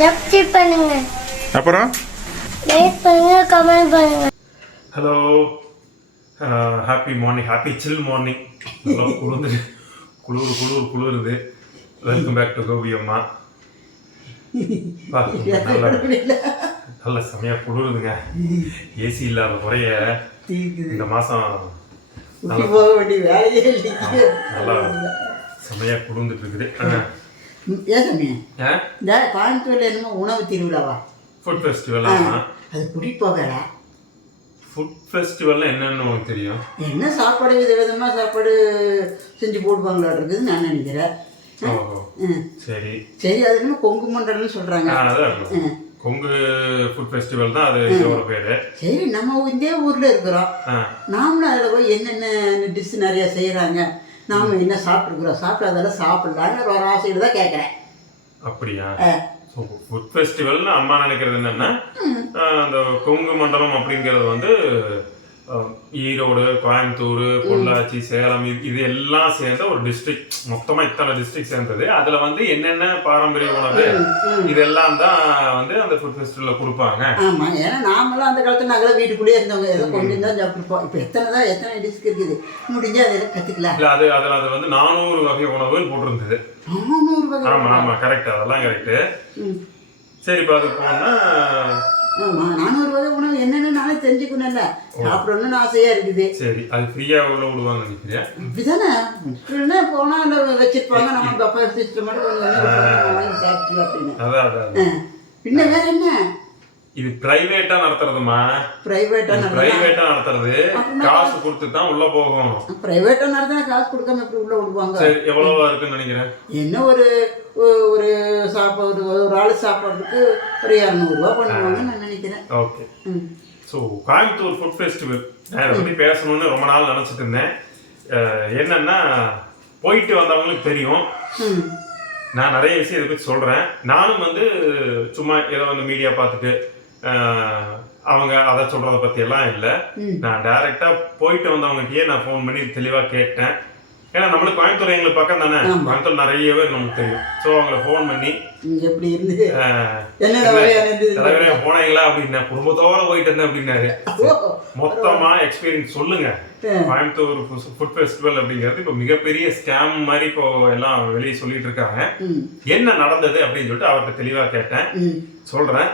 Subscribe பண்ணுங்க. அப்புறம்? Like பண்ணுங்க கமெண்ட் பண்ணுங்க. Hello happy morning happy chill morning நல்லா குளிர்ந்து குளிர் குளிர் குளிருது. வெல்கம் பேக் டு கோபி அம்மா வா, நல்லா நல்ல செமையா குளிருதுங்க. ஏசி இல்லாத குறைய இந்த மாசம் நல்லா செமையா குளிர்ந்துட்டு இருக்குது. ம், ஏன் சாமி இந்த கோயம்புத்தூர்ல என்னமோ உணவு திருவிழாவா? ஃபுட் ஃபெஸ்டிவல் அது கூட்டிட்டு போகடா ஃபுட் ஃபெஸ்டிவல்னா என்னன்னு உங்களுக்கு தெரியும்? என்ன சாப்பாடு வித விதமாக சாப்பாடு செஞ்சு போடுவாங்களா இருக்குதுன்னு நான் நினைக்கிறேன். சரி. சரி அது என்னமோ கொங்கு மண்டலம்னு இருக்கும். கொங்கு ஃபுட் ஃபெஸ்டிவல் தான் அது இதோட பேரு. சரி நம்ம இதே ஊரில் இருக்கிறோம். நாமளும் அதில் போய் என்னென்ன டிஷ் நிறையா செய்கிறாங்க நாம என்ன சாப்பிட்ருக்குறோம் சாப்பிட்டு அதெல்லாம் சாப்பிடலான்னு ஒரு ஆசையில் தான் கேட்குறேன் அப்படியா? ஃபுட் ஃபெஸ்டிவல்னு அம்மா நினைக்கிறது என்னன்னா அந்த கொங்கு மண்டலம் அப்படிங்கிறது வந்து ஈரோடு கோயம்புத்தூர் பொள்ளாச்சி சேலம் இது இது எல்லாம் சேர்ந்த ஒரு டிஸ்ட்ரிக்ட் மொத்தமா இத்தனை டிஸ்ட்ரிக்ட் சேர்ந்தது. அதுல வந்து என்னென்ன பாரம்பரிய உணவு இதெல்லாம் தான் வந்து அந்த ஃபுட் ஃபெஸ்டிவல்ல கொடுப்பாங்க. ஆமாம் ஏன்னா நாமெல்லாம் அந்த காலத்தில் நாங்களாம் வீட்டுக்குள்ளேயே இருந்தவங்க. ஏதோ கொண்டு தான் சாப்பிட்டுருப்போம். இப்போ எத்தனை தான் எத்தனை டிஷ்க்கு இருக்குது? முடிஞ்சா அதெல்லாம் கற்றுக்கலாம் இல்ல அது அதுல அது வந்து நானூறு வகை உணவுன்னு போட்டிருந்தது. நானூறு வகை ஆமா ஆமா கரெக்ட் அதெல்லாம் கரெக்ட் சரி இப்போ அது போனா ஆமாம் நானூறு வகை உணவு என்னென்னு நானே தெரிஞ்சுக்கணும்ல. சாப்பிடணும்னு ஆசையாக இருக்குது. சரி அது ஃப்ரீயா உள்ள விடுவாங்க நினைக்கிறேன் இப்படிதானே போனால் அந்த வச்சிருப்பாங்க. நம்ம சிஸ்டம் மட்டும் வாங்கி சாப்பிட்டு அப்படின்னு. பின்ன வேற என்ன? இது பிரைவேட்டா நடத்துறதுமா ப்ரைவேட்டாக பிரைவேட்டா நடத்துறது. காசு கொடுத்து தான் உள்ள போகணும். ப்ரைவேட்டாக நடத்தினா காசு கொடுக்காம எப்படி உள்ளே விடுவாங்க? சரி எவ்வளவா இருக்குன்னு நினைக்கிறேன்? என்ன ஒரு ஒரு சாப்பாடு ஒரு ஆள் சாப்பாடுக்கு ஒரு இரநூறுவா பண்ணுவாங்கன்னு நான் நினைக்கிறேன். Okay so Coimbatore food festival நான் இதை பத்தி பேசணும்னு ரொம்ப நாள் நினைச்சிட்டு இருந்தேன். என்னன்னா போயிட்டு வந்தவங்களுக்கு தெரியும். நான் நிறைய விஷயம் இதை பத்தி சொல்றேன். நானும் வந்து சும்மா ஏதோ வந்து மீடியா பார்த்துட்டு அவங்க அதை சொல்றத பத்தி எல்லாம் இல்லை. நான் டைரக்டா போயிட்டு வந்தவங்ககிட்டயே நான் ஃபோன் பண்ணி தெளிவா கேட்டேன். ஏன்னா நம்மளுக்கு கோயம்புத்தூர் எங்களுக்கு பக்கம் தானே. கோயம்புத்தூர் நிறைய பேர் நமக்கு தெரியும். ஸோ அவங்கள ஃபோன் பண்ணி எப்படி இருந்து? போனீங்களா அப்படின்னா குடும்பத்தோட போயிட்டு இருந்தேன் அப்படின்னாரு. மொத்தமா எக்ஸ்பீரியன்ஸ் சொல்லுங்க. கோயம்புத்தூர் ஃபுட் ஃபெஸ்டிவல் அப்படிங்கிறது இப்போ மிகப்பெரிய ஸ்கேம் மாதிரி இப்போ எல்லாம் வெளியே சொல்லிட்டு இருக்காங்க. என்ன நடந்தது அப்படின்னு சொல்லிட்டு அவர்கிட்ட தெளிவா கேட்டேன். சொல்றேன்.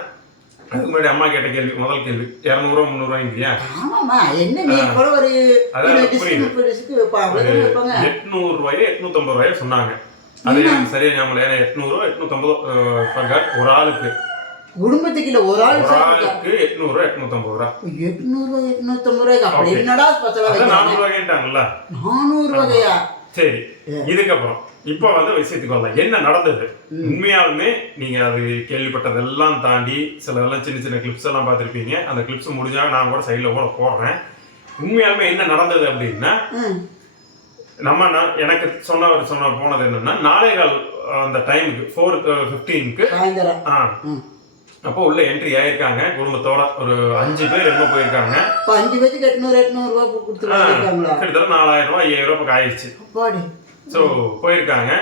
அதுக்கு முன்னாடி அம்மா கேட்ட கேள்வி முதல் கேள்வி. இரநூறுவா முந்நூறுவாங்கிறியா ஆமாம்மா என்ன மீன் கூட ஒரு எட்நூறு ரூபாயோ எட்நூத்தம்பது ரூபாயோ சொன்னாங்க. அது சரியா ஞாபகம். ஏன்னா எட்நூறுவா எட்நூத்தம்பது ஒரு ஆளுக்கு. குடும்பத்துக்கு இல்லை ஒரு ஆள் ஒரு ஆளுக்கு எட்நூறுவா எட்நூத்தம்பது ரூபா. எட்நூறுவா எட்நூத்தம்பது ரூபாய்க்கு அப்படி. என்னடா ஸ்பெஷலாக அதான் வைக்கிறாங்க நானூறு நானூறு வகையா? சரி இதுக்கப்புறம். இப்போ வந்து விஷயத்துக்கு வரலாம். என்ன நடந்தது? உண்மையாலுமே நீங்க அது கேள்விப்பட்டதெல்லாம் தாண்டி சில எல்லாம் சின்ன சின்ன கிளிப்ஸ் எல்லாம் பார்த்திருப்பீங்க. அந்த கிளிப்ஸ் முடிஞ்சா நான் கூட சைடில் கூட போடுறேன். உண்மையாலுமே என்ன நடந்தது அப்படின்னா நம்ம நான் எனக்கு சொன்னவர் சொன்ன போனது என்னன்னா நாளை கால் அந்த டைமுக்கு ஃபோர் ஃபிஃப்டீனுக்கு ஆ அப்போ உள்ள என்ட்ரி ஆயிருக்காங்க. குடும்பத்தோட ஒரு அஞ்சு பேர் என்ன போயிருக்காங்க. இப்போ அஞ்சு பேத்துக்கு எட்நூறு எட்நூறுவா கொடுத்து ஆ, வச்சிருக்காங்களா கிட்டத்தட்ட நாலாயிரம் ரூபாய் ஐயாயிரம் ரூபாய் ஆயிடுச்சு ஸோ போயிருக்காங்க.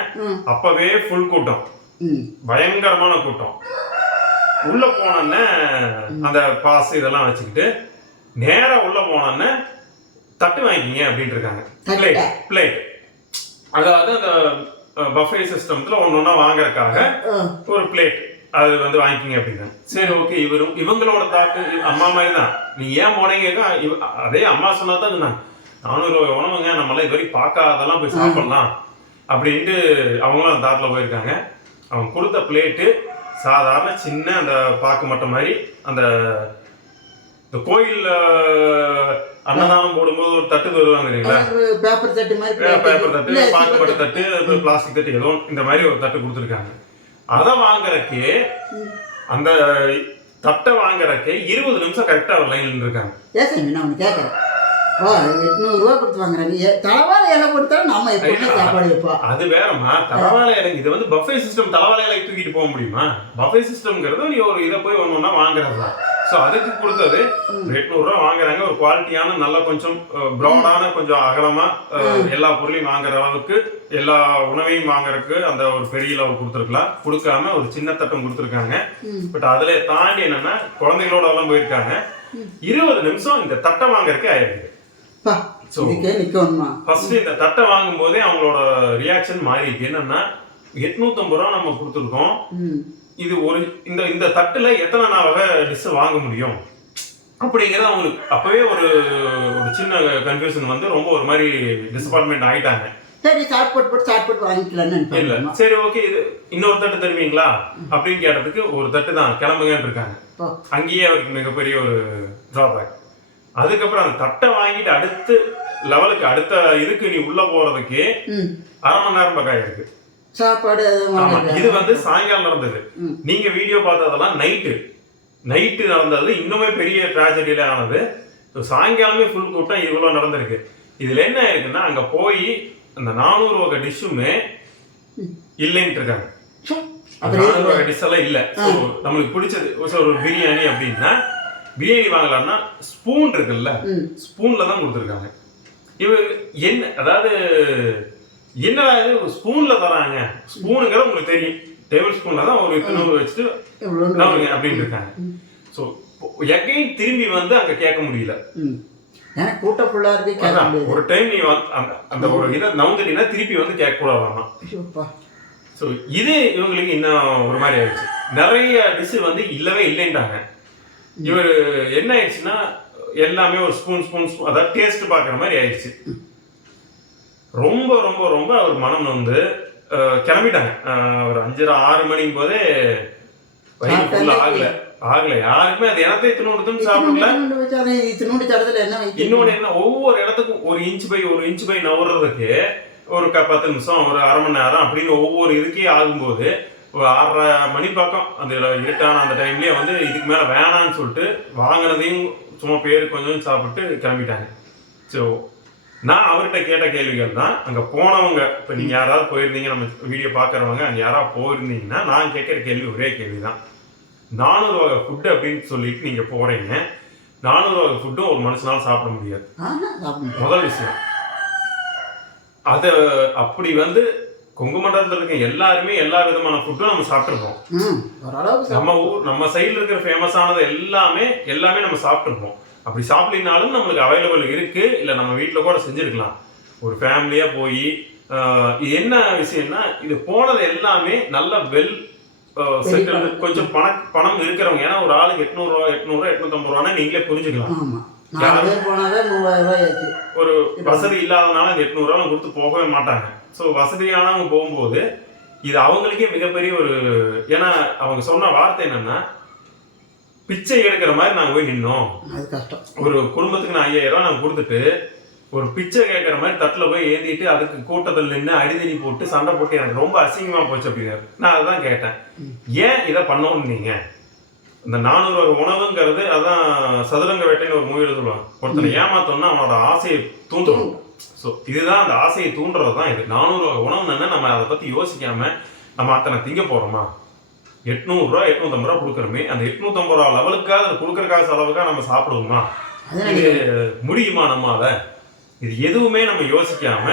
அப்பவே ஃபுல் கூட்டம். பயங்கரமான கூட்டம். உள்ள போனோன்னே அந்த பாஸ் இதெல்லாம் வச்சுக்கிட்டு நேரா உள்ள போனோன்னே தட்டு வாங்கிக்கிங்க அப்படின்ட்டு இருக்காங்க? பிளேட் பிளேட் அதாவது அந்த பஃபே சிஸ்டம்ல ஒன்று ஒன்றா வாங்குறதுக்காக ஒரு பிளேட் அது வந்து வாங்கிக்கிங்க அப்படின்னா சரி ஓகே இவரும் இவங்களோட தாக்கு அம்மா மாதிரி தான் நீ ஏன் போனீங்க அதே அம்மா சொன்னா தான் நான் நானூறு உணவுங்க நம்மளாம் இது வரைக்கும் பார்க்காதெல்லாம் போய் சாப்பிடலாம் அப்படின்ட்டு அவங்களும் அந்த தாட்டில் போயிருக்காங்க. அவங்க கொடுத்த பிளேட்டு சாதாரண சின்ன அந்த பாக்கு மட்டம் மாதிரி அந்த இந்த கோயில்ல அன்னதானம் போடும்போது ஒரு தட்டு வருவாங்க இல்லைங்களா பேப்பர் தட்டு மாதிரி பேப்பர் தட்டு பாக்குப்பட்ட தட்டு பிளாஸ்டிக் தட்டு ஏதோ இந்த மாதிரி ஒரு தட்டு கொடுத்துருக்காங்க. அதை வாங்குறதுக்கு அந்த தட்டை வாங்குறதுக்கு இருபது நிமிஷம் கரெக்டா ஒரு லைன்ல இருக்காங்க சாமி நான் ஒன்று கேட்குறேன் ஓ எட்நூறுரூவா கொடுத்து வாங்குறாங்க தலைவாழை இலை கொடுத்தாலும் நம்ம எப்பவுமே சாப்பாடு வைப்போம் அது வேறம்மா. தலவாழை இலைங்க இது வந்து பஃபே சிஸ்டம் தலவாழை இலை தூக்கிட்டு போக முடியுமா? பஃபே சிஸ்டம்ங்கிறது நீ ஒரு இதை போய் ஒன்று ஒன்றா வாங்குறது தான் ஸோ அதுக்கு கொடுத்தது எட்நூறுரூவா வாங்குறாங்க. ஒரு குவாலிட்டியான நல்ல கொஞ்சம் ப்ரௌனான கொஞ்சம் அகலமா எல்லா பொருளையும் வாங்குற அளவுக்கு எல்லா உணவையும் வாங்குறதுக்கு அந்த ஒரு பெரிய அளவு கொடுத்துருக்கலாம். கொடுக்காம ஒரு சின்ன தட்டம் கொடுத்துருக்காங்க. பட் அதுல தாண்டி என்னன்னா குழந்தைகளோட எல்லாம் போயிருக்காங்க. இருபது நிமிஷம் இந்த தட்டை வாங்குறதுக்கு ஆயிருக்கு ஃபர்ஸ்ட் இந்த தட்டை வாங்கும் போதே அவங்களோட ரியாக்ஷன் மாறி இருக்கு என்னன்னா எட்நூத்தம்பது ரூபா நம்ம கொடுத்துருக்கோம். இது ஒரு இந்த இந்த தட்டுல எத்தனை நான் வகை டிஷ் வாங்க முடியும்? அப்படிங்கிறது அவங்களுக்கு அப்பவே ஒரு ஒரு சின்ன கன்ஃபியூஷன் வந்து ரொம்ப ஒரு மாதிரி டிசப்பாயின்மெண்ட் ஆயிட்டாங்க. சரி சாப்பிட்டு போட்டு சாப்பிட்டு வாங்கிக்கலாம்னு இல்ல சரி ஓகே இது இன்னொரு தட்டு தருவீங்களா அப்படின்னு கேட்டதுக்கு ஒரு தட்டு தான் கிளம்புங்கன்னு இருக்காங்க. அங்கேயே அவருக்கு மிகப்பெரிய ஒரு டிராபேக் அதுக்கப்புறம் அந்த தட்டை வாங்கிட்டு அடுத்து லெவலுக்கு அடுத்த இதுக்கு நீ உள்ள போறதுக்கு அரை மணி நேரம் பக்கம் இருக்கு சாப்பாடு? இது வந்து சாயங்காலம் நடந்தது. நீங்க வீடியோ பார்த்ததெல்லாம் நைட்டு நைட்டு நடந்தது. இன்னுமே பெரிய ட்ராஜடியில ஆனது. சாயங்காலமே ஃபுல் கூட்டம் இவ்வளவு நடந்திருக்கு. இதுல என்ன இருக்குன்னா அங்க போய் அந்த நானூறு வகை டிஷ்ஷுமே இல்லைன்ட்டு இருக்காங்க. நானூறு வகை டிஷ் எல்லாம் இல்ல. நம்மளுக்கு பிடிச்சது ஒரு பிரியாணி அப்படின்னா பிரியாணி வாங்கலாம்னா ஸ்பூன் இருக்குல்ல. ஸ்பூன்ல தான் கொடுத்துருக்காங்க. இவர் என்ன அதாவது என்னடா இது? ஸ்பூன்ல தராங்க. ஸ்பூனுங்கிறது உங்களுக்கு தெரியும். டேபிள் ஸ்பூன்ல தான் ஒரு இத்தனை வச்சுட்டு அப்படின்னு இருக்காங்க. ஸோ எகைன் திரும்பி வந்து அங்க கேட்க முடியல. கூட்டம் ஃபுல்லாக இருக்கு ஒரு டைம் நீ அந்த- ஒரு இதை நவுந்துட்டீங்கன்னா திருப்பி வந்து கேட்க கூடாதாமா ஐயோப்பா. ஸோ இது இவங்களுக்கு இன்னும் ஒரு மாதிரி ஆயிடுச்சு. நிறைய டிஷ் வந்து இல்லவே இல்லைன்றாங்க. இவர் என்ன ஆயிடுச்சுன்னா எல்லாமே ஒரு ஸ்பூன் ஸ்பூன் ஸ்பூன் அதாவது டேஸ்ட் பார்க்குற மாதிரி ஆயிடுச்சு. ரொம்ப ரொம்ப ரொம்ப அவர் மனம் வந்து கிளம்பிட்டாங்க. ஒரு அஞ்சரை ஆறு மணிக்கும் போதே வயிறு ஃபுல்லாக ஆகல. ஆகல. யாருக்குமே அது எனத்தை தின்னு சாப்பிடல. இத்தினூண்டு தடத்தில் என்ன இன்னொன்று என்ன ஒவ்வொரு இடத்துக்கும் ஒரு இன்ச் பை ஒரு இன்ச் பை நவுறதுக்கு ஒரு க பத்து நிமிஷம் ஒரு அரை மணி நேரம் அப்படின்னு ஒவ்வொரு இதுக்கே ஆகும்போது ஒரு ஆறரை மணி பக்கம் அந்த இருட்டான அந்த டைம்லயே வந்து இதுக்கு மேலே வேணான்னு சொல்லிட்டு வாங்கினதையும் சும்மா பேருக்கு கொஞ்சம் சாப்பிட்டு கிளம்பிட்டாங்க. ஸோ நான் அவர்கிட்ட கேட்ட கேள்விகள் தான். அங்கே போனவங்க இப்போ நீங்கள் யாராவது போயிருந்தீங்க நம்ம வீடியோ பார்க்குறவங்க அங்கே யாராவது போயிருந்தீங்கன்னா நான் கேட்குற கேள்வி ஒரே கேள்வி தான் நானூறு வகை ஃபுட்டு அப்படின்னு சொல்லிட்டு நீங்கள் போகிறீங்க நானூறு வகை ஃபுட்டும் ஒரு மனுஷனால சாப்பிட முடியாது. முதல் விஷயம். அத அப்படி வந்து கொங்கு மண்டலத்தில் இருக்க எல்லாருமே எல்லா விதமான ஃபுட்டும் நம்ம சாப்பிட்ருப்போம் நம்ம ஊர் நம்ம சைடில் இருக்கிற ஃபேமஸானது எல்லாமே எல்லாமே நம்ம சாப்பிட்ருப்போம் அப்படி சாப்பிடலினாலும் நம்மளுக்கு அவைலபிள் இருக்கு. இல்லை நம்ம வீட்டில் கூட செஞ்சுருக்கலாம். ஒரு ஃபேமிலியாக போய் இது என்ன விஷயம்னா இது போனது எல்லாமே நல்ல வெல் செட்டில் பணம். கொஞ்சம் பண பணம் இருக்கிறவங்க. ஏன்னா ஒரு ஆளுக்கு எட்நூறுரூவா எட்நூறுரூவா எட்நூத்தம்பது ரூபான்னா நீங்களே புரிஞ்சுக்கலாம். ஒரு வசதி இல்லாதனால அந்த எட்நூறுவா கொடுத்து போகவே மாட்டாங்க. ஸோ வசதியானவங்க போகும்போது இது அவங்களுக்கே மிகப்பெரிய ஒரு ஏன்னா அவங்க சொன்ன வார்த்தை என்னன்னா பிச்சை எடுக்கிற மாதிரி நாங்கள் போய் நின்னோம். அது கஷ்டம். ஒரு குடும்பத்துக்கு நான் ஐயாயிரம் ரூபாய் நாங்கள் கொடுத்துட்டு ஒரு பிச்சை கேட்குற மாதிரி தட்டில் போய் ஏந்திட்டு அதுக்கு கூட்டத்தில் நின்று அடிதடி போட்டு சண்டை போட்டு எனக்கு ரொம்ப அசிங்கமாக போச்சு அப்படின்னாரு. நான் அதுதான் கேட்டேன். ஏன் இதை பண்ணோன்னு நீங்கள் இந்த நானூறு வகை உணவுங்கிறது அதான் சதுரங்க வேட்டைன்னு ஒரு மூவியில் சொல்லுவாங்க. ஒருத்தனை ஏமாத்தோம்னா அவனோட ஆசையை தூண்டும். ஸோ இதுதான் அந்த ஆசையை தூண்டுறது தான் இது. நானூறு வகை உணவு என்ன? நம்ம அதை பற்றி யோசிக்காம நம்ம அத்தனை திங்க போகிறோமா எட்நூறுரூவா எட்நூத்தம்பது ரூபா கொடுக்குறோமே அந்த எட்நூத்தம்பது ரூபா லெவலுக்காக அதை கொடுக்குற காசு அளவுக்காக நம்ம சாப்பிடுவோமா? அது இது முடியுமா நம்மால? இது எதுவுமே நம்ம யோசிக்காம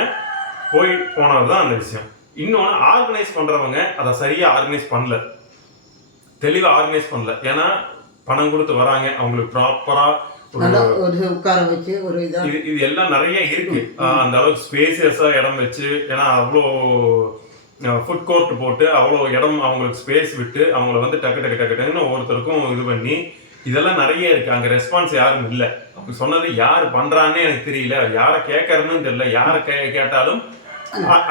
போய் போனதுதான் அந்த விஷயம். இன்னொன்று ஆர்கனைஸ் பண்றவங்க அதை சரியா ஆர்கனைஸ் பண்ணல. தெளிவா ஆர்கனைஸ் பண்ணல. ஏன்னா பணம் கொடுத்து வராங்க. அவங்களுக்கு ப்ராப்பரா நல்லா ஒரு உட்கார வச்சு ஒரு இதாக இது இது எல்லாம் நிறைய இருக்கு. அந்த அளவுக்கு ஸ்பேசியஸா இடம் வச்சு ஏன்னா அவ்வளோ ஃபுட் கோர்ட் போட்டு அவ்வளோ இடம் அவங்களுக்கு ஸ்பேஸ் விட்டு அவங்கள வந்து டக்கு டக்கு டக்கு டக்குன்னு ஒவ்வொருத்தருக்கும் இது பண்ணி இதெல்லாம் நிறைய இருக்குது அங்கே ரெஸ்பான்ஸ் யாரும் இல்லை. அவங்க சொன்னது யார் பண்ணுறான்னே எனக்கு தெரியல. யாரை கேட்கறன்னு தெரியல. யாரை கே கேட்டாலும்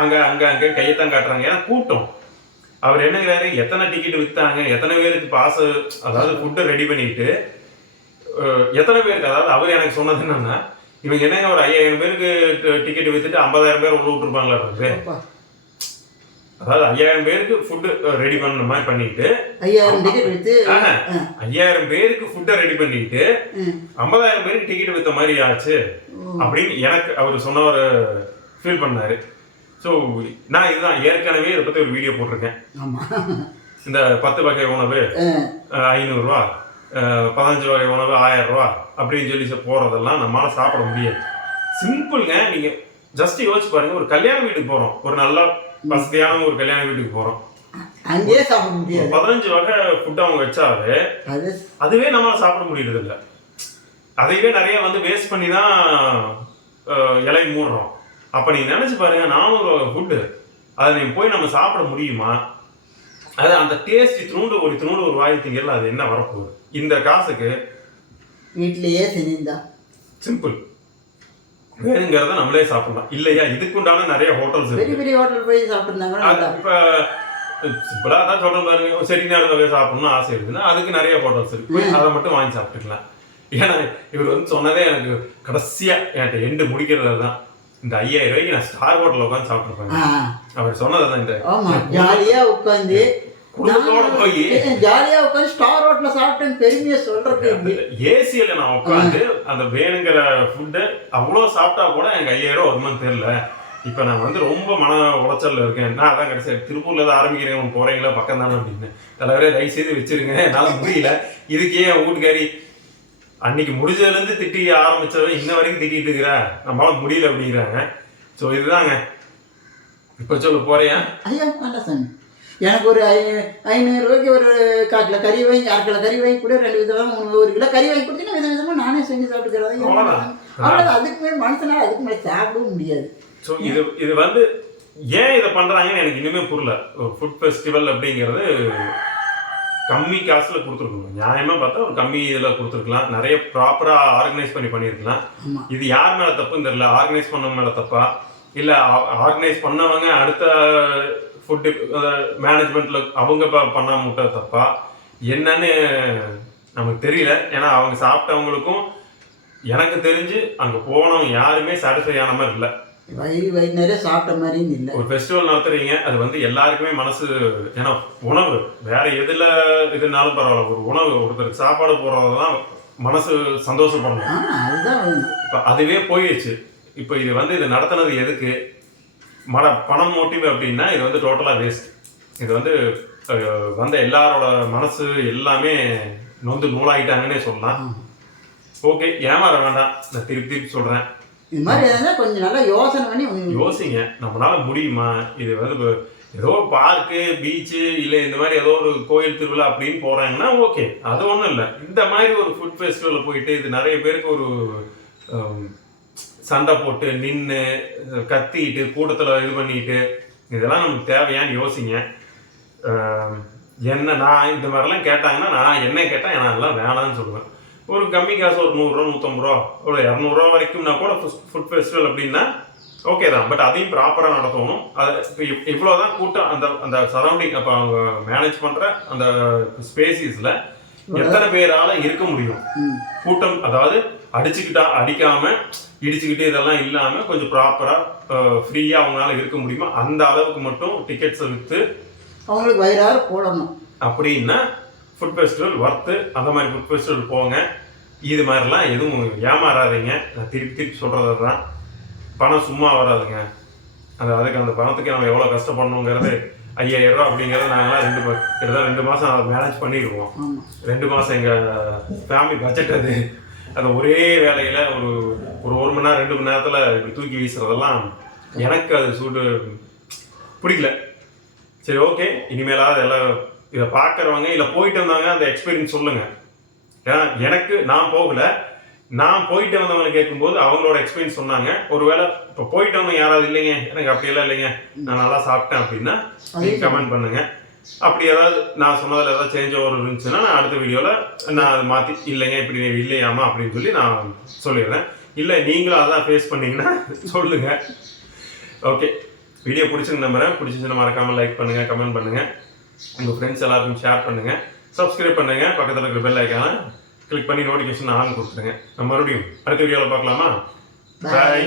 அங்கே அங்கே அங்கே கையத்தான் காட்டுறாங்க. ஏன்னா கூட்டம். அவர் என்னங்கிறாரு எத்தனை டிக்கெட் விற்றாங்க எத்தனை பேருக்கு பாஸ் அதாவது ஃபுட்டை ரெடி பண்ணிட்டு எத்தனை பேருக்கு அதாவது அவர் எனக்கு சொன்னது என்னன்னா இவங்க என்னங்க ஒரு ஐயாயிரம் பேருக்கு டிக்கெட் வித்துட்டு ஐம்பதாயிரம் பேர் உள்ள விட்டுருப்பாங்களா அதாவது ஐயாயிரம் பேருக்கு ஃபுட்டு ரெடி பண்ண மாதிரி பண்ணிட்டு ஐயாயிரம் டிக்கெட் ஐயாயிரம் பேருக்கு ஃபுட்டை ரெடி பண்ணிட்டு ஐம்பதாயிரம் பேருக்கு டிக்கெட் வித்த மாதிரி ஆச்சு அப்படின்னு எனக்கு அவர் சொன்ன ஒரு ஃபீல் பண்ணாரு. ஸோ நான் இதுதான் ஏற்கனவே இதை பற்றி ஒரு வீடியோ போட்டிருக்கேன். இந்த பத்து வகை உணவு ஐநூறுரூவா பதினஞ்சு வகை உணவு ஆயிரம் ரூபா அப்படின்னு சொல்லி போறதெல்லாம் நம்மளால சாப்பிட முடியாது. சிம்பிள்ங்க நீங்க ஜஸ்ட் யோசிச்சு பாருங்க ஒரு கல்யாண வீட்டுக்கு போறோம். ஒரு நல்ல வசதியான ஒரு கல்யாண வீட்டுக்கு போறோம். அங்கேயே சாப்பிட முடியாது. பதினஞ்சு வகை ஃபுட் அவங்க வச்சாவே அது அதுவே நம்மளால சாப்பிட முடியறது இல்ல அதையவே நிறைய வந்து வேஸ்ட் பண்ணி தான் இலை மூடுறோம். அப்ப நீங்க நினைச்சு பாருங்க நானூறு ஃபுட்டு அதை நீங்க போய் நம்ம சாப்பிட முடியுமா? அது அந்த டேஸ்ட் இத்தினூண்டு ஒரு இத்தினூண்டு ஒரு வாய் திங்கல அது என்ன வரப்போகுது? இந்த காசுக்கு வீட்டிலேயே செஞ்சிருந்தா. சிம்பிள் வேணுங்கிறத நம்மளே சாப்பிடலாம். இல்லையா? இதுக்குண்டான நிறைய ஹோட்டல்ஸ் பெரிய பெரிய ஹோட்டல் போய் நல்லா இப்ப சிம்பிளா தான் சொல்றேன் பாருங்க. செட்டிநாடு வகை சாப்பிடணும்னு ஆசை இருக்குன்னா அதுக்கு நிறைய ஹோட்டல்ஸ் இருக்கு. போய் அதை மட்டும் வாங்கி சாப்பிட்டுக்கலாம். ஏன்னா இவர் வந்து சொன்னதே எனக்கு கடைசியா என்கிட்ட எண்டு முடிக்கிறது தான் இந்த ஐயாயிரம் ரூபாய்க்கு நான் ஸ்டார் ஹோட்டல்ல உட்காந்து சாப்பிட்டுருப்பேன். ஆ அவர் சொன்னதுதான் இந்த ஆமா ஜாலியா உட்காந்து குடும்பத்தோட போய் ஜாலியா உட்காந்து ஸ்டார் ஹோட்டல்ல சாப்பிட்டேன்னு பெருமையா சொல்றது? ஏசியில நான் உட்காந்து அந்த வேணுங்கிற ஃபுட்டு அவ்வளோ சாப்பிட்டா கூட எனக்கு ஐயாயிரம் வருமானு தெரியல. இப்போ நான் வந்து ரொம்ப மன உளைச்சல்ல இருக்கேன். நான் அதான் கடைசி. திருப்பூர்ல இருந்து ஆரம்பிக்கிறேன். போறீங்களா? பக்கம் தானே அப்படின்னு. தலைவரே தயவு செய்து வச்சிருங்க. என்னால முடியல. இதுக்கே என் வீட்டுக்காரி அன்னைக்கு முடிஞ்சதுல இருந்து திட்டி ஆரம்பிச்சவன் இன்ன வரைக்கும் திட்டிட்டு இருக்கிற? நம்மளால முடியல அப்படிங்கிறாங்க. ஸோ இதுதாங்க. இப்போ சொல்ல போறியா? ஐயா எனக்கு ஒரு ஐ ஐநூறு ரூபாய்க்கு ஒரு கால் கிலோ கறி வாங்கி அரை கிலோ கறி வாங்கி கூட ரெண்டு விதமா மூணு ஒரு கிலோ கறி வாங்கி கொடுத்தீங்கன்னா வித விதமா நானே செஞ்சு சாப்பிட்டுக்கிறேன் அவ்வளவுதான். அவ்வளோ அதுக்கு மேலே மனுஷனால அதுக்கு மேலே சாப்பிடவும் முடியாது. ஸோ இது இது வந்து ஏன் இதை பண்றாங்கன்னு எனக்கு இன்னுமே புரியல. ஃபுட் ஃபெஸ்டிவல் அப்படிங்கிறது கம்மி காசுல கொடுத்துருக்கணும். நியாயமா பார்த்தா ஒரு கம்மி இதில் கொடுத்துருக்கலாம். நிறைய ப்ராப்பரா ஆர்கனைஸ் பண்ணி பண்ணியிருக்கலாம். இது யார் மேல தப்புன்னு தெரியல. ஆர்கனைஸ் பண்ணவங்க மேல தப்பா? இல்ல ஆர்கனைஸ் பண்ணவங்க அடுத்த ஃபுட் மேனேஜ்மெண்ட்ல அவங்க ப- பண்ணாம விட்ட தப்பா? என்னன்னு நமக்கு தெரியல. ஏன்னா அவங்க சாப்பிட்டவங்களுக்கும் எனக்கு தெரிஞ்சு அங்க போனவங்க யாருமே சாட்டிஸ்ஃபை ஆன மாதிரி இல்லை. வயிறு வயிறு நிறைய சாப்பிட்ட மாதிரியும் இல்லை. ஒரு ஃபெஸ்டிவல் நடத்துறீங்க அது வந்து எல்லாருக்குமே மனசு ஏன்னா உணவு. வேற எதுல இதுனாலும் பரவாயில்ல. ஒரு உணவு ஒருத்தருக்கு சாப்பாடு போடுறது தான் மனசு சந்தோஷப்படணும். அதுதான். இப்போ அதுவே போயிடுச்சு இப்போ இது வந்து இது நடத்துனது எதுக்கு? மன பணம் மோட்டிவ் அப்படின்னா இது வந்து டோட்டலாக வேஸ்ட் இது வந்து வந்த எல்லாரோட மனசு எல்லாமே நொந்து நூலாயிட்டாங்கன்னே சொல்லலாம். ஓகே ஏமாற வேண்டாம். நான் திருப்பி திருப்பி சொல்கிறேன் இது மாதிரி எதாவது கொஞ்சம் நல்லா யோசனை பண்ணி யோசிங்க. நம்மளால முடியுமா? இது வந்து இப்ப ஏதோ பார்க்கு பீச்சு இல்லை இந்த மாதிரி ஏதோ ஒரு கோயில் திருவிழா அப்படின்னு போறாங்கன்னா ஓகே அது ஒன்றும் இல்லை. இந்த மாதிரி ஒரு ஃபுட் ஃபெஸ்டிவலில் போயிட்டு இது நிறைய பேருக்கு ஒரு சண்டை போட்டு நின்று கத்திக்கிட்டு கூட்டத்தில் இது பண்ணிட்டு இதெல்லாம் நமக்கு தேவையான்னு யோசிங்க. என்ன நான் இந்த மாதிரிலாம் கேட்டாங்கன்னா நான் என்ன கேட்டால் நான் எல்லாம் வேணாம்னு சொல்லுவேன். ஒரு கம்மி காசு ஒரு நூறுரூவா நூற்றம்பது ரூபா ஒரு இரநூறுவா வரைக்கும்னா கூட ஃபுட் ஃபெஸ்டிவல் அப்படின்னா ஓகே தான். பட் அதையும் ப்ராப்பராக நடத்தணும். அது இப்போ இவ்வளோ தான் கூட்டம். அந்த அந்த சரௌண்டிங் அப்போ அவங்க மேனேஜ் பண்ணுற அந்த ஸ்பேசிஸில் எத்தனை பேரால இருக்க முடியும். கூட்டம் அதாவது அடிச்சுக்கிட்டா அடிக்காம இடிச்சுக்கிட்டு இதெல்லாம் இல்லாம கொஞ்சம் ப்ராப்பரா ஃப்ரீயா அவங்களால இருக்க முடியுமா? அந்த அளவுக்கு மட்டும் டிக்கெட்ஸை விற்று அவங்களுக்கு வயிறார போடணும். அப்படின்னா ஃபுட் ஃபெஸ்டிவல் ஒர்த்து அந்த மாதிரி ஃபுட் ஃபெஸ்டிவல் போங்க. இது மாதிரிலாம் எதுவும் ஏமாறாதீங்க. நான் திருப்பி திருப்பி சொல்கிறது தான் பணம் சும்மா வராதுங்க. அந்த அதுக்கு அந்த பணத்துக்கு நம்ம எவ்வளோ கஷ்டப்படணுங்கிறது ஐயாயிரம் ரூபா அப்படிங்கிறது நாங்களாம் ரெண்டு கிட்டத்தட்ட ரெண்டு மாதம் அதை மேனேஜ் பண்ணிடுவோம் ரெண்டு மாதம் எங்கள் ஃபேமிலி பட்ஜெட் அது. அந்த ஒரே வேலையில் ஒரு ஒரு ஒரு மணி நேரம் ரெண்டு மணி நேரத்தில் இப்படி தூக்கி வீசுறதெல்லாம் எனக்கு அது சூடு பிடிக்கல. சரி ஓகே இனிமேலாவது எல்லாம் இதை பார்க்குறவங்க இல்லை போயிட்டு வந்தாங்க அந்த எக்ஸ்பீரியன்ஸ் சொல்லுங்க. ஏன்னா எனக்கு நான் போகல. நான் போயிட்டு வந்தவங்களை கேட்கும்போது அவங்களோட எக்ஸ்பீரியன்ஸ் சொன்னாங்க. ஒருவேளை இப்போ போயிட்டு வந்தவங்க யாராவது இல்லைங்க. எனக்கு அப்படியெல்லாம் இல்லைங்க. நான் நல்லா சாப்பிட்டேன் அப்படின்னா நீங்கள் கமெண்ட் பண்ணுங்க. அப்படி ஏதாவது நான் சொன்னதில் ஏதாவது சேஞ்ச் ஓவர் இருந்துச்சுன்னா நான் அடுத்த வீடியோவில் நான் அதை மாற்றி இல்லைங்க இப்படி இல்லையாமா அப்படின்னு சொல்லி நான் சொல்லிடுறேன். இல்லை நீங்களும் அதான் ஃபேஸ் பண்ணீங்கன்னா சொல்லுங்கள் ஓகே வீடியோ பிடிச்சிருக்கு நம்புறேன். பிடிச்சிச்சுன்னா மறக்காமல் லைக் பண்ணுங்கள் கமெண்ட் பண்ணுங்கள் உங்கள் ஃப்ரெண்ட்ஸ் எல்லாருக்கும் ஷேர் பண்ணுங்கள் சப்ஸ்கிரைப் பண்ணுங்கள் பக்கத்தில் இருக்கிற பெல் ஐக்கான கிளிக் பண்ணி நோட்டிஃபிகேஷன் ஆன் கொடுத்துருங்க நம்ம மறுபடியும் அடுத்த வீடியோவில் பார்க்கலாமா? பாய்